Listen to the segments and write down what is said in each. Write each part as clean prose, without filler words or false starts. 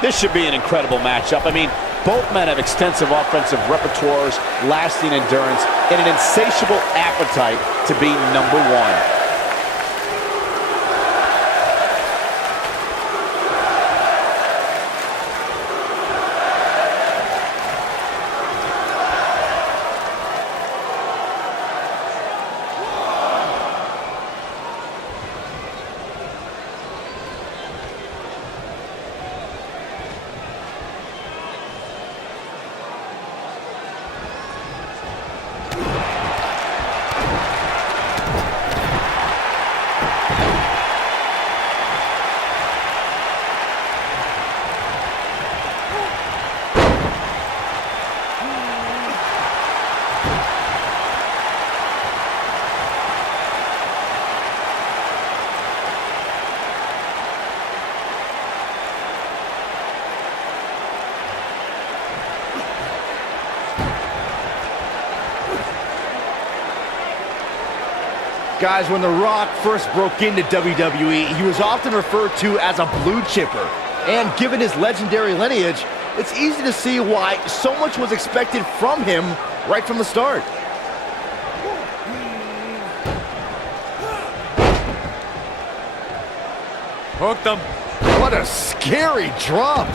This should be an incredible matchup. I mean, both men have extensive offensive repertoires, lasting endurance, and an insatiable appetite to be number one. Guys, when The Rock first broke into WWE, he was often referred to as a blue chipper. And given his legendary lineage, it's easy to see why so much was expected from him right from the start. Hooked him. What a scary drop.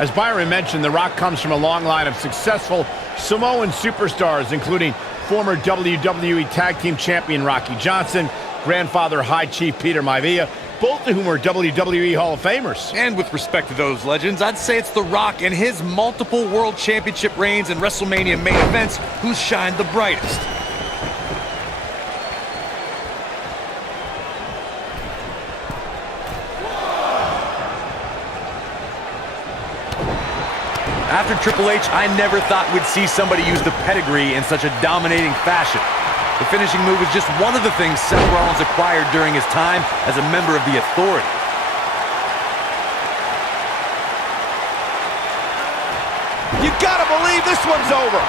As Byron mentioned, The Rock comes from a long line of successful Samoan superstars, including former WWE Tag Team Champion Rocky Johnson, grandfather High Chief Peter Maivia, both of whom are WWE Hall of Famers. And with respect to those legends, I'd say it's The Rock and his multiple World Championship reigns and WrestleMania main events who shined the brightest. After Triple H, I never thought we'd see somebody use the pedigree in such a dominating fashion. The finishing move is just one of the things Seth Rollins acquired during his time as a member of the Authority. You gotta believe this one's over.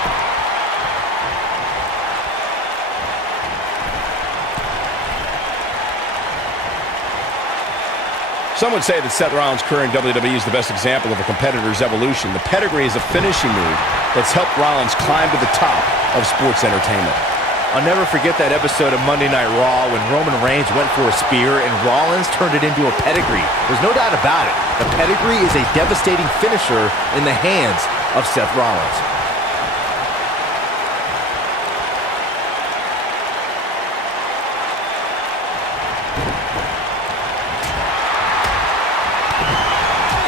Some would say that Seth Rollins' career in WWE is the best example of a competitor's evolution. The pedigree is a finishing move that's helped Rollins climb to the top of sports entertainment. I'll never forget that episode of Monday Night Raw when Roman Reigns went for a spear and Rollins turned it into a pedigree. There's no doubt about it. The pedigree is a devastating finisher in the hands of Seth Rollins.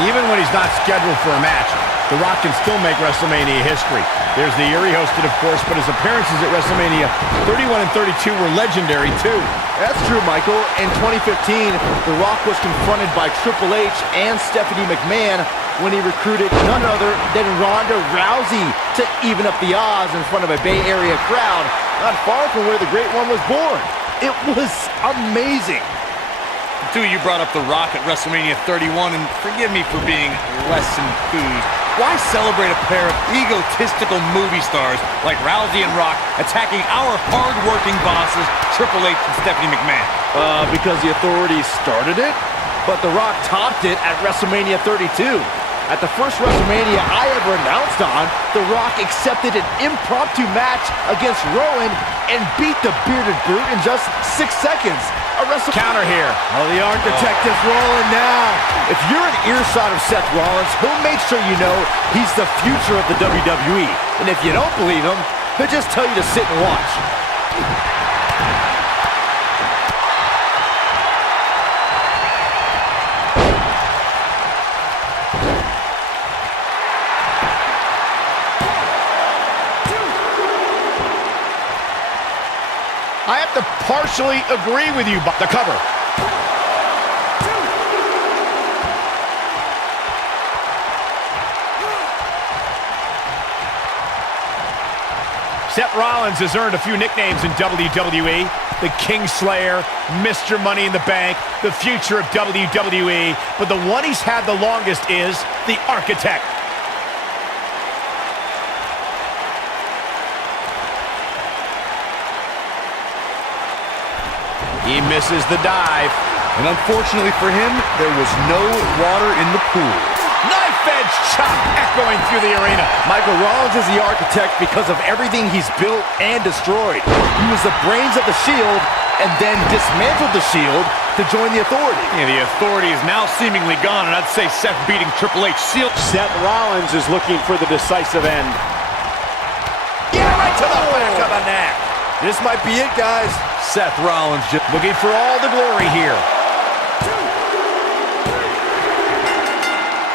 Even when he's not scheduled for a match, The Rock can still make WrestleMania history. There's the year he hosted, of course, but his appearances at WrestleMania 31 and 32 were legendary, too. That's true, Michael. In 2015, The Rock was confronted by Triple H and Stephanie McMahon when he recruited none other than Ronda Rousey to even up the odds in front of a Bay Area crowd, not far from where the Great One was born. It was amazing. Two, you brought up The Rock at WrestleMania 31, and forgive me for being less enthused. Why celebrate a pair of egotistical movie stars like Rousey and Rock attacking our hard-working bosses, Triple H and Stephanie McMahon? Because the Authority started it, but The Rock topped it at WrestleMania 32. At the first WrestleMania I ever announced on, The Rock accepted an impromptu match against Rowan and beat the bearded brute in just 6 seconds. Counter here. Oh, the Architect is rolling now. If you're an earshot of Seth Rollins, he'll make sure you know he's the future of the WWE. And if you don't believe him, he'll just tell you to sit and watch. I have to partially agree with you, but the cover. Seth Rollins has earned a few nicknames in WWE. The Kingslayer, Mr. Money in the Bank, the future of WWE. But the one he's had the longest is the Architect. He misses the dive. And unfortunately for him, there was no water in the pool. Knife edge chop echoing through the arena. Michael Rollins is the architect because of everything he's built and destroyed. He was the brains of the Shield and then dismantled the Shield to join the Authority. Yeah, the Authority is now seemingly gone, and I'd say Seth beating Triple H sealed. Seth Rollins is looking for the decisive end. Yeah, right to the back of the neck. This might be it, guys. Seth Rollins just Looking for all the glory here.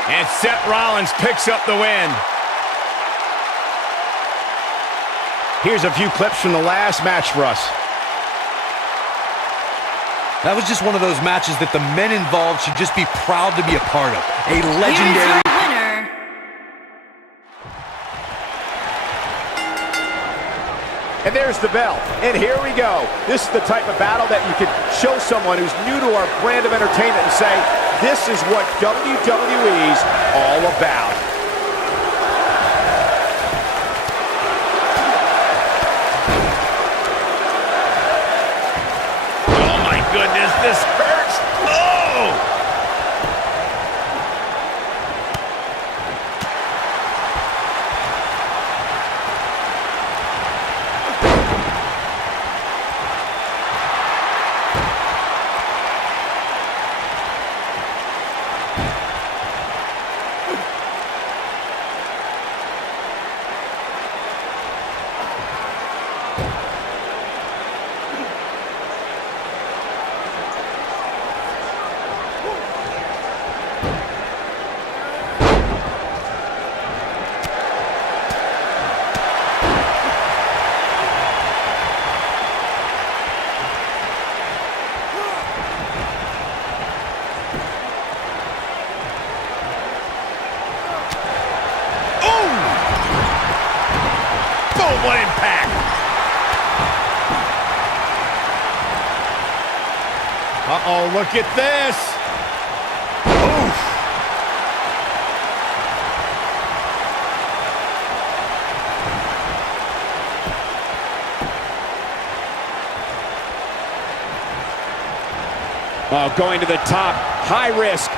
And Seth Rollins picks up the win. Here's a few clips from the last match for us. That was just one of those matches that the men involved should just be proud to be a part of. A legendary winner. And there's the bell. And here we go. This is the type of battle that you can show someone who's new to our brand of entertainment and say, this is what WWE's all about. Oh my goodness, this hurts. Oh! What impact! Uh-oh, look at this! Oof! Oh, going to the top, high risk.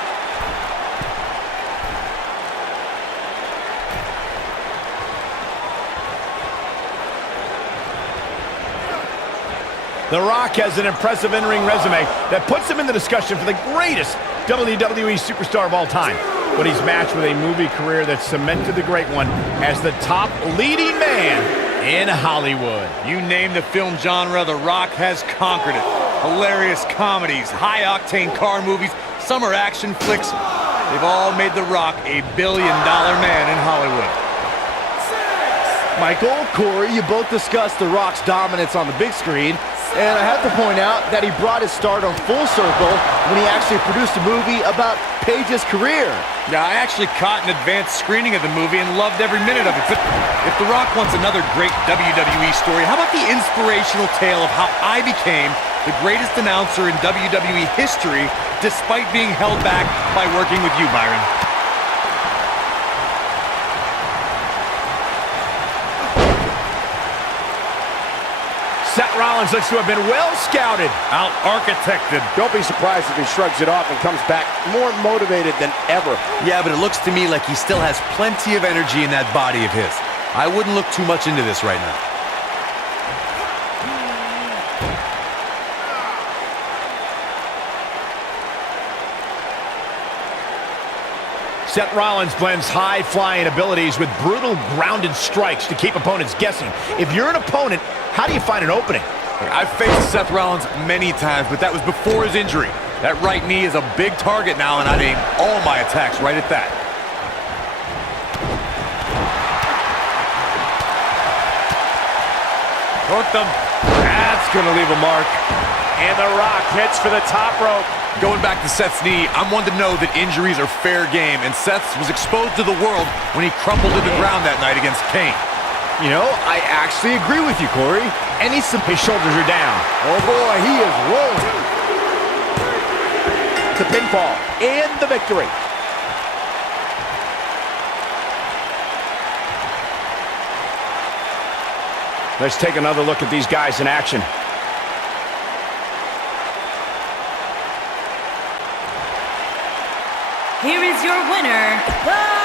The Rock has an impressive in-ring resume that puts him in the discussion for the greatest WWE superstar of all time. But he's matched with a movie career that cemented the great one as the top leading man in Hollywood. You name the film genre, The Rock has conquered it. Hilarious comedies, high-octane car movies, summer action flicks. They've all made The Rock a billion-dollar man in Hollywood. Michael, Corey, you both discussed The Rock's dominance on the big screen. And I have to point out that he brought his stardom full circle when he actually produced a movie about Paige's career. Yeah, I actually caught an advanced screening of the movie and loved every minute of it. But if The Rock wants another great WWE story, how about the inspirational tale of how I became the greatest announcer in WWE history despite being held back by working with you, Byron? Seth Rollins looks to have been well scouted. Out-architected. Don't be surprised if he shrugs it off and comes back more motivated than ever. Yeah, but it looks to me like he still has plenty of energy in that body of his. I wouldn't look too much into this right now. Seth Rollins blends high-flying abilities with brutal, grounded strikes to keep opponents guessing. If you're an opponent, how do you find an opening? I've faced Seth Rollins many times, but that was before his injury. That right knee is a big target now, and I'd aim all my attacks right at that. Hooked them. That's going to leave a mark. And The Rock hits for the top rope. Going back to Seth's knee, I'm one to know that injuries are fair game, and Seth's was exposed to the world when he crumpled to the ground that night against Kane. You know, I actually agree with you, Corey. And his shoulders are down. Oh boy, he is rolling. The pinfall and the victory. Let's take another look at these guys in action. here is your winner, The